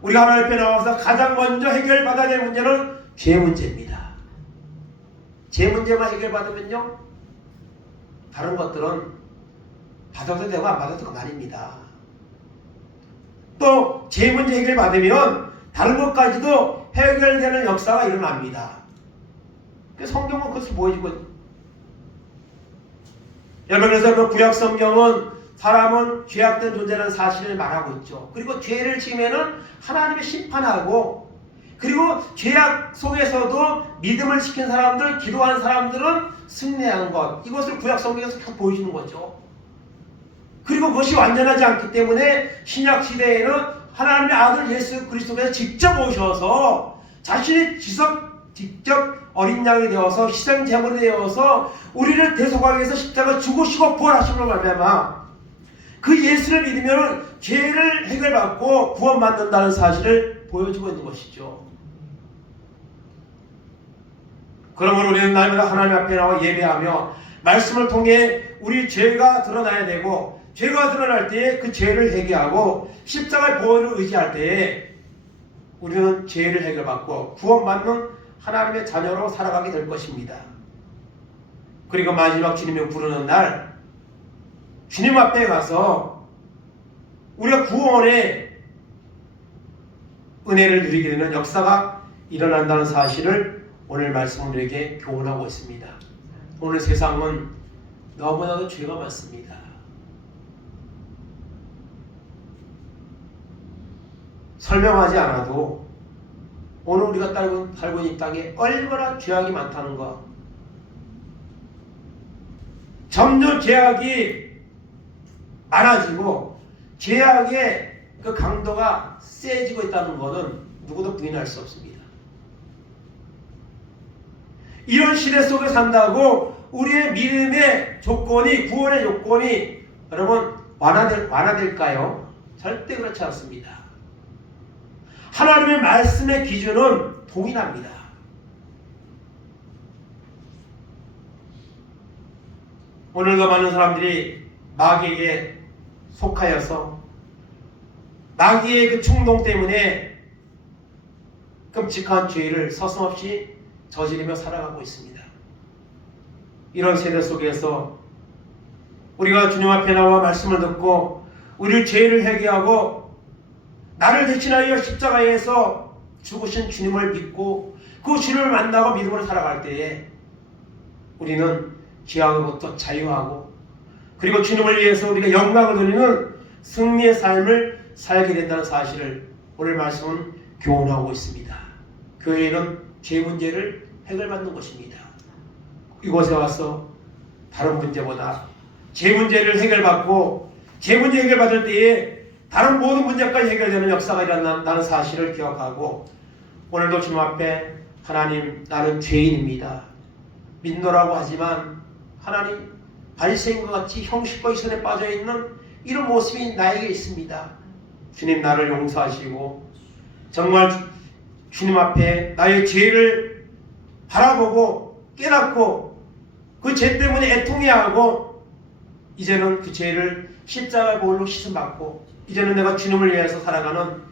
우리가 하나님 앞에 나와서 가장 먼저 해결받아야 될 문제는 죄 문제입니다. 죄 문제만 해결받으면요 다른 것들은 받아도 되고 안 받아도 그만입니다. 또 죄 문제 해결받으면 다른 것까지도 해결되는 역사가 일어납니다. 성경은 그것을 보여주고 여러분 그래서 구약 성경은 사람은 죄악된 존재라는 사실을 말하고 있죠. 그리고 죄를 지으면은 하나님의 심판하고 그리고 죄악 속에서도 믿음을 지킨 사람들, 기도한 사람들은 승리한 것 이것을 구약 성경에서 다 보여주는 거죠. 그리고 그것이 완전하지 않기 때문에 신약 시대에는 하나님의 아들 예수 그리스도께서 직접 오셔서 자신이 직접 어린 양이 되어서 희생 제물이 되어서 우리를 대속하기 위해서 십자가 죽으시고 부활하심으로 말미암아 그 예수를 믿으면 죄를 해결받고 구원받는다는 사실을 보여주고 있는 것이죠. 그러므로 우리는 날마다 하나님 앞에 나와 예배하며 말씀을 통해 우리 죄가 드러나야 되고 죄가 드러날 때에 그 죄를 해결하고 십자가의 보혈을 의지할 때에 우리는 죄를 해결받고 구원받는 하나님의 자녀로 살아가게 될 것입니다. 그리고 마지막 주님이 부르는 날 주님 앞에 가서 우리가 구원의 은혜를 누리게 되는 역사가 일어난다는 사실을 오늘 말씀은 우리에게 교훈하고 있습니다. 오늘 세상은 너무나도 죄가 많습니다. 설명하지 않아도 오늘 우리가 살고 있는 땅에 얼마나 죄악이 많다는 것, 점점 죄악이 많아지고 죄악의 그 강도가 세지고 있다는 것은 누구도 부인할 수 없습니다. 이런 시대 속에 산다고 우리의 믿음의 조건이, 구원의 조건이 여러분 완화될까요? 절대 그렇지 않습니다. 하나님의 말씀의 기준은 동일합니다. 오늘도 많은 사람들이 마귀에게 속하여서 마귀의 그 충동 때문에 끔찍한 죄를 서슴없이 저지르며 살아가고 있습니다. 이런 세대 속에서 우리가 주님 앞에 나와 말씀을 듣고 우리를 죄를 회개하고 나를 대신하여 십자가에서 죽으신 주님을 믿고 그 주님을 만나고 믿음으로 살아갈 때에 우리는 죄악으로부터 자유하고 그리고 주님을 위해서 우리가 영광을 돌리는 승리의 삶을 살게 된다는 사실을 오늘 말씀은 교훈하고 있습니다. 교회는 죄 문제를 해결받는 것입니다. 이곳에 와서 다른 문제보다 죄 문제를 해결받고 죄 문제 해결받을 때에 다른 모든 문제까지 해결되는 역사가 일어난다는 사실을 기억하고 오늘도 주님 앞에 하나님 나는 죄인입니다. 믿노라고 하지만 하나님 발생과 같이 형식과 손에 빠져있는 이런 모습이 나에게 있습니다. 주님 나를 용서하시고 정말 주님 앞에 나의 죄를 바라보고 깨닫고 그 죄 때문에 애통해하고 이제는 그 죄를 십자가의 보혈로 씻음받고 이제는 내가 주님을 위해서 살아가는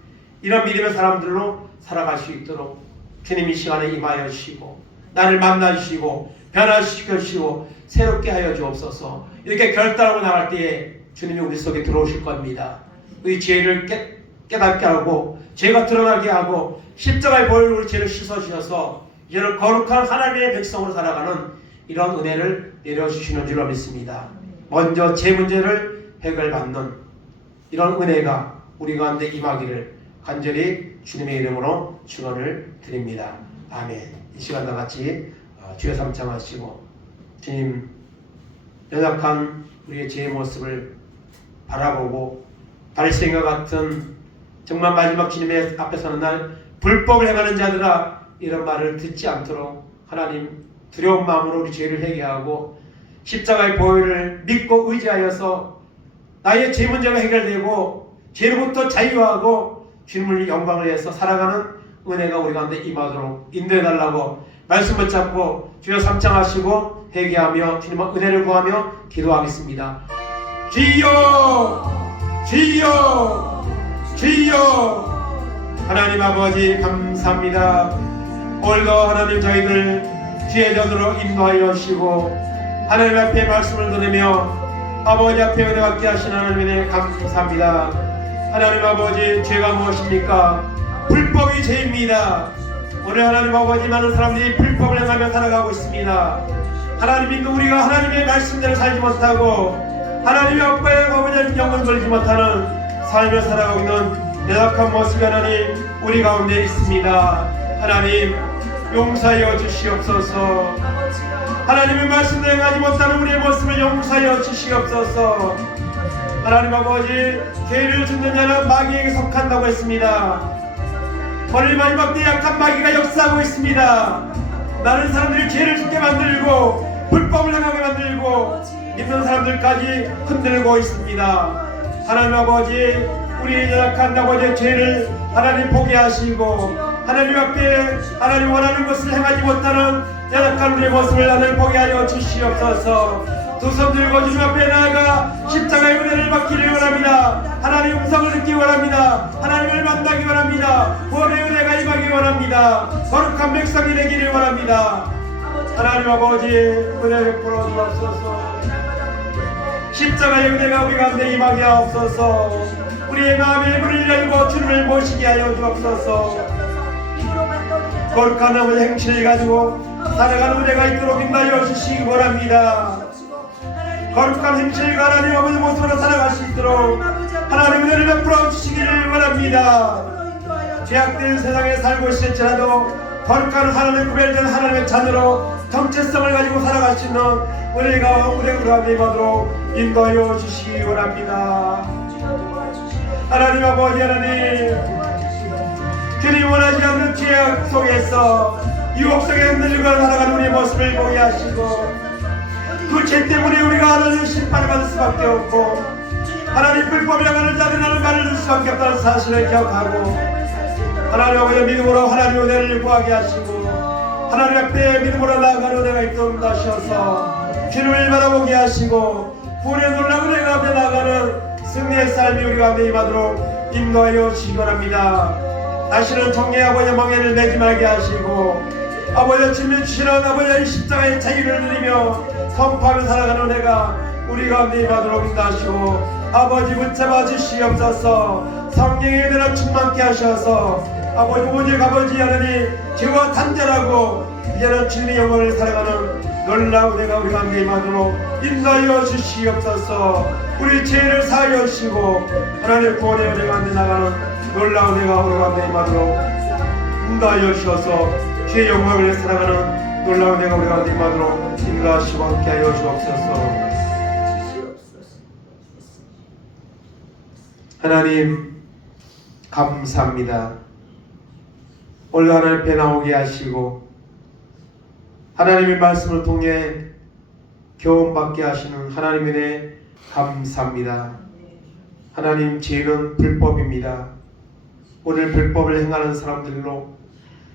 이런 믿음의 사람들로 살아갈 수 있도록 주님 이 시간에 임하여 주시고 나를 만나 주시고 변화시켜 주시고 새롭게 하여 주옵소서. 이렇게 결단하고 나갈 때에 주님이 우리 속에 들어오실 겁니다. 우리 죄를 깨닫게 하고 죄가 드러나게 하고 십자가의 보혈로 우리 죄를 씻어주셔서 이제는 거룩한 하나님의 백성으로 살아가는 이런 은혜를 내려주시는 줄로 믿습니다. 먼저 제 문제를 해결받는 이런 은혜가 우리 가운데 임하기를 간절히 주님의 이름으로 축원을 드립니다. 아멘. 이 시간 다 같이 주여 삼창하시고 주님 연약한 우리의 죄의 모습을 바라보고 발생과 같은 정말 마지막 주님의 앞에 서는 날 불법을 행하는 자들아 이런 말을 듣지 않도록 하나님 두려운 마음으로 우리 죄를 회개하고 십자가의 보혈을 믿고 의지하여서 나의 죄 문제가 해결되고 죄로부터 자유하고 주님을 영광을 위해서 살아가는 은혜가 우리 가운데 임하도록 인도해달라고 말씀 붙잡고 주여 삼창하시고 회개하며 주님의 은혜를 구하며 기도하겠습니다. 주여 주여 주여. 하나님 아버지 감사합니다. 오늘도 하나님 저희들 주의 전으로 인도하여 주시고 하나님 앞에 말씀을 들으며 아버지 앞에 은혜 받게 하신 하나님의 감사합니다. 하나님 아버지 죄가 무엇입니까? 불법이 죄입니다. 오늘 하나님 아버지 많은 사람들이 불법을 행하며 살아가고 있습니다. 하나님 믿는 우리가 하나님의 말씀대로 살지 못하고 하나님의 아빠의 아버지의 영을 걸지 못하는 삶을 살아가고 있는 연약한 모습이 하나님 우리 가운데 있습니다. 하나님 용서하여 주시옵소서. 하나님의 말씀대로 행하지 못하는 우리의 모습을 용서하여 주시옵소서. 하나님 아버지 죄를 짓는 자는 마귀에게 속한다고 했습니다. 오늘 마지막 때 약한 마귀가 역사하고 있습니다. 많은 사람들이 죄를 짓게 만들고 불법을 행하게 만들고 믿는 사람들까지 흔들고 있습니다. 하나님 아버지 우리의 연약한 아버지의 죄를 하나님 보게 하시고 하나님 앞에 하나님 원하는 것을 행하지 못하는 연약한 우리의 모습을 하나님 보게 하여 주시옵소서. 두 손 들고 주님 앞에 나아가 십자가의 은혜를 받기를 원합니다. 하나님의 음성을 듣기 원합니다. 하나님을 만나기 원합니다. 구원의 은혜가 임하기 원합니다. 거룩한 백성이 되기를 원합니다. 하나님 아버지 은혜 베풀어 주옵소서. 십자가의 은혜가 우리 가운데 임하게 하옵소서. 우리의 마음의 문을 열고 주님을 모시게 하여 주옵소서. 거룩한 아버지 행실을 가지고 살아가는 은혜가 있도록 인도하여 주시기 원합니다. 거룩한 행실과 하나님 아버지 모습으로 살아갈 수 있도록 하나님 은혜를 베풀어 주시기를 원합니다. 죄악된 세상에 살고 있을지라도 거룩한 하나님 구별된 하나님의 자녀로 정체성을 가지고 살아갈 수 있는 은혜가 우리 가운데 임하도록 인도하여 주시기 원합니다. 하나님 아버지 하나님 주님 원하지 않는 죄악 속에서 유혹 속에 흔들리고 살아가는 우리의 모습을 보게 하시고 그 죄 때문에 우리가 하나님 심판을 받을 수밖에 없고 하나님 불법을 행하는 자들은 말을 줄 수밖에 없다는 사실을 기억하고 하나님 아버지 믿음으로 하나님 은혜를 구하게 하시고 하나님 앞에 믿음으로 나아가는 은혜가 있도록 하셔서 주님을 바라보게 하시고 구원의 놀라운 은혜 가운데 나아가는 승리의 삶이 우리 가운데 임하도록 인도하여 주시기 바랍니다. 다시는 정의 아버지 멍에를 매지 말게 하시고 아버지 주님이 주시는 아버지의 십자가의 자유를 누리며 선포하며 살아가는 은혜가 우리 가운데 임하도록 인도하시고 아버지 붙잡아 주시옵소서. 성령의 은혜로 충만케 하셔서 아버지 오직 아버지 하나님 죄와 단절하고 이제는 주님의 영광을 살아가는 놀라운 은혜가 우리 가운데 임하도록 인도하여 주시옵소서. 우리 죄를 사하여 주시고 하나님의 구원의 은혜가 가운데 나가는 놀라운 은혜가 우리 가운데 임하도록 인도하여 주셔서 주의 영광을 위해 살아가는 놀라운 은혜가 우리 가운데 임하도록 인도하시고 함께하여 주옵소서. 하나님 감사합니다. 오늘 하나님 앞에 나오게 하시고 하나님의 말씀을 통해 교훈받게 하시는 하나님의 은혜 감사합니다. 하나님 죄는 불법입니다. 오늘 불법을 행하는 사람들로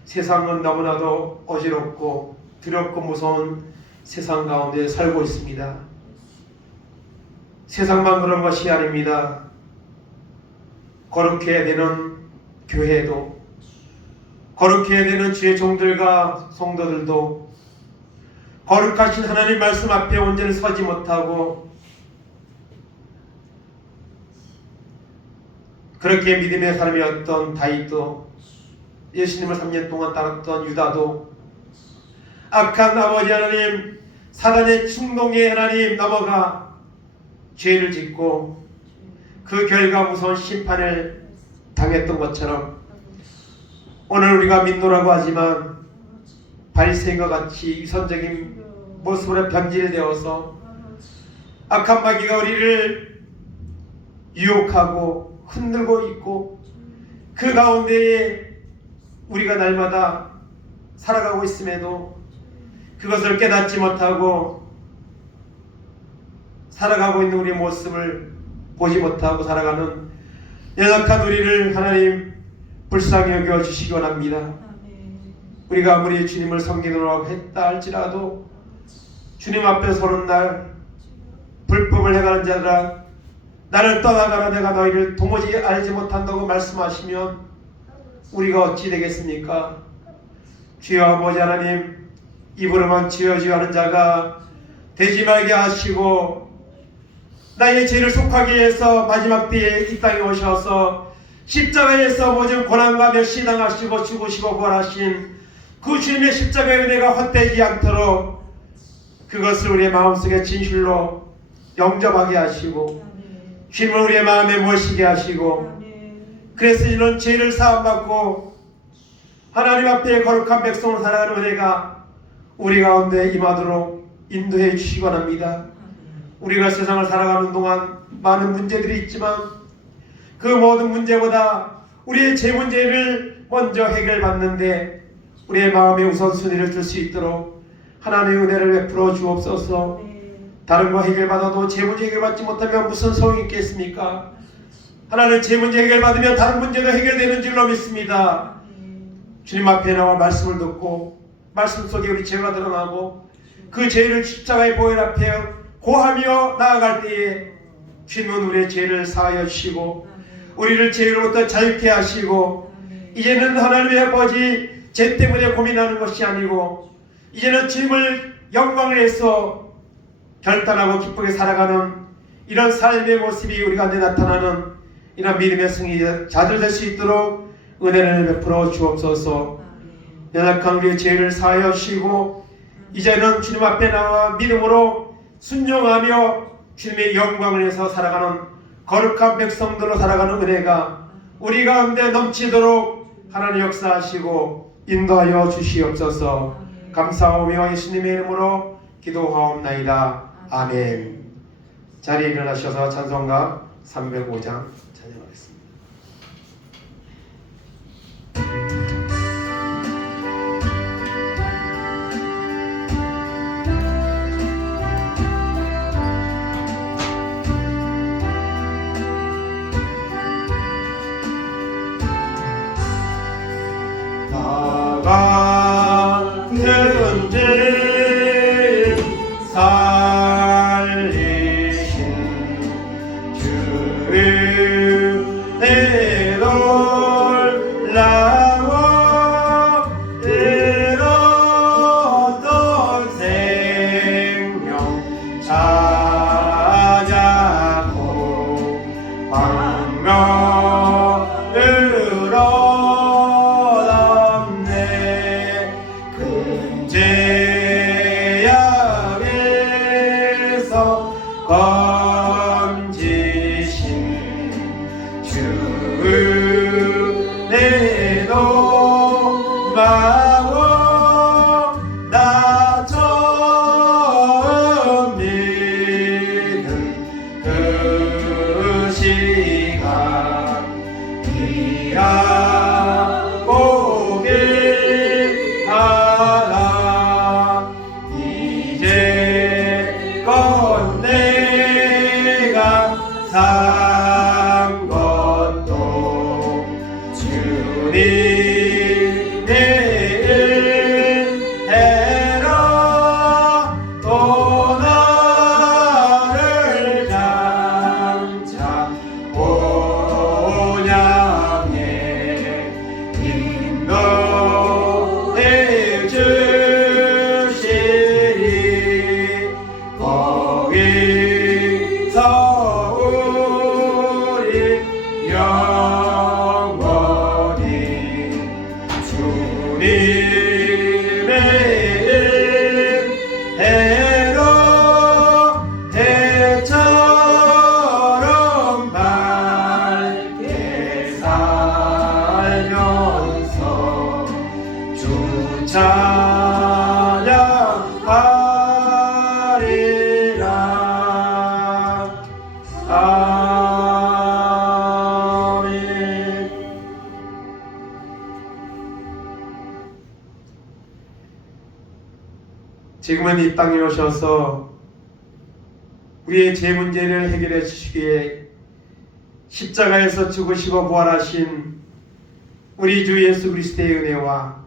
세상은 너무나도 어지럽고 두렵고 무서운 세상 가운데 살고 있습니다. 세상만 그런 것이 아닙니다. 거룩해야 되는 교회도 거룩해야 되는 주의 종들과 성도들도 거룩하신 하나님 말씀 앞에 온전히 서지 못하고 그렇게 믿음의 사람이었던 다윗도 예수님을 3년 동안 따랐던 유다도 악한 아버지 하나님 사단의 충동에 하나님 넘어가 죄를 짓고 그 결과 무서운 심판을 당했던 것처럼 오늘 우리가 믿노라고 하지만 바리새인과 같이 위선적인 모습으로 변질되어서 악한 마귀가 우리를 유혹하고 흔들고 있고 그 가운데에 우리가 날마다 살아가고 있음에도 그것을 깨닫지 못하고 살아가고 있는 우리의 모습을 보지 못하고 살아가는 연약한 우리를 하나님 불쌍히 여겨 주시기 원합니다. 우리가 아무리 주님을 섬기노라고 했다 할지라도 주님 앞에 서는 날 불법을 행하는 자들아 나를 떠나가라 내가 너희를 도무지 알지 못한다고 말씀하시면 우리가 어찌 되겠습니까? 주여 아버지 하나님 입으로만 주여 주여 하는 자가 되지 말게 하시고 나의 죄를 속하기 위해서 마지막 때에 이 땅에 오셔서 십자가에서 모든 고난과 멸시 당하시고 죽으시고 부활하신 그 주님의 십자가의 은혜가 헛되지 않도록 그것을 우리의 마음속에 진실로 영접하게 하시고 주님을 우리의 마음에 모시게 하시고 그래서 이런 죄를 사함받고 하나님 앞에 거룩한 백성으로 살아가는 은혜가 우리 가운데 임하도록 인도해 주시기 바랍니다. 우리가 세상을 살아가는 동안 많은 문제들이 있지만 그 모든 문제보다 우리의 죄 문제를 먼저 해결받는데 우리의 마음에 우선순위를 줄 수 있도록 하나님의 은혜를 베풀어 주옵소서. 다른 거 해결받아도 죄 문제 해결받지 못하면 무슨 소용이 있겠습니까? 하나님 죄 문제 해결받으면 다른 문제도 해결되는 줄로 믿습니다. 주님 앞에 나와 말씀을 듣고 말씀 속에 우리 죄가 드러나고 그 죄를 십자가의 보혈 앞에 고하며 나아갈 때에 주님은 우리의 죄를 사하여 주시고 우리를 죄로부터 자유케 하시고 이제는 하나님의 아버지 죄 때문에 고민하는 것이 아니고 이제는 주님을 영광을 해서 결단하고 기쁘게 살아가는 이런 삶의 모습이 우리 가운데 나타나는 이런 믿음의 승리자들 될 수 있도록 은혜를 베풀어 주옵소서. 연약한 우리의 죄를 사하여 주시고 이제는 주님 앞에 나와 믿음으로 순종하며 주님의 영광을 해서 살아가는 거룩한 백성들로 살아가는 은혜가 우리 가운데 넘치도록 하나님 역사하시고 인도하여 주시옵소서. 감사하며 예수님의 이름으로 기도하옵나이다. 아멘. 자리에 일어나셔서 찬송가 305장 찬양하겠습니다. 같은 죄 살리신 주의 놀라워 잃었던 생명 찾았고 광명을 얻었네. 큰 죄 지금은 이 땅에 오셔서 우리의 죄 문제를 해결해 주시기에 십자가에서 죽으시고 부활하신 우리 주 예수 그리스도의 은혜와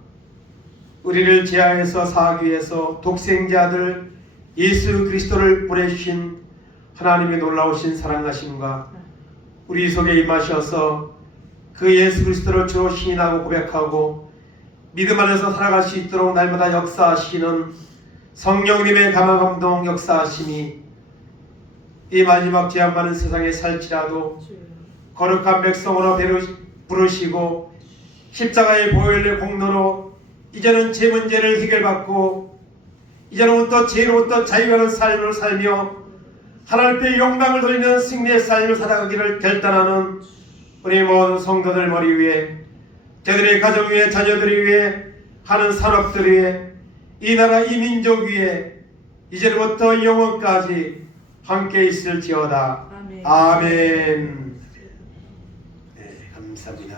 우리를 죄악에서 사하기 위해서 독생자 아들 예수 그리스도를 보내주신 하나님의 놀라우신 사랑하심과 우리 속에 임하셔서 그 예수 그리스도를 주로 시인하고 고백하고 믿음 안에서 살아갈 수 있도록 날마다 역사하시는 성령님의 감화감동 역사하심이 이 마지막 죄악 많은 세상에 살지라도 거룩한 백성으로 부르시고 십자가의 보혈의 공로로 이제는 죄 문제를 해결받고 이제는부터 죄로부터 자유하는 삶을 살며 하나님께 영광을 돌리는 승리의 삶을 살아가기를 결단하는 우리 모든 성도들 머리 위에 저들의 가정 위에 자녀들 위에 하는 산업들 위에 이 나라 이 민족 위에 이제부터 영원까지 함께 있을지어다. 아멘. 네, 감사합니다.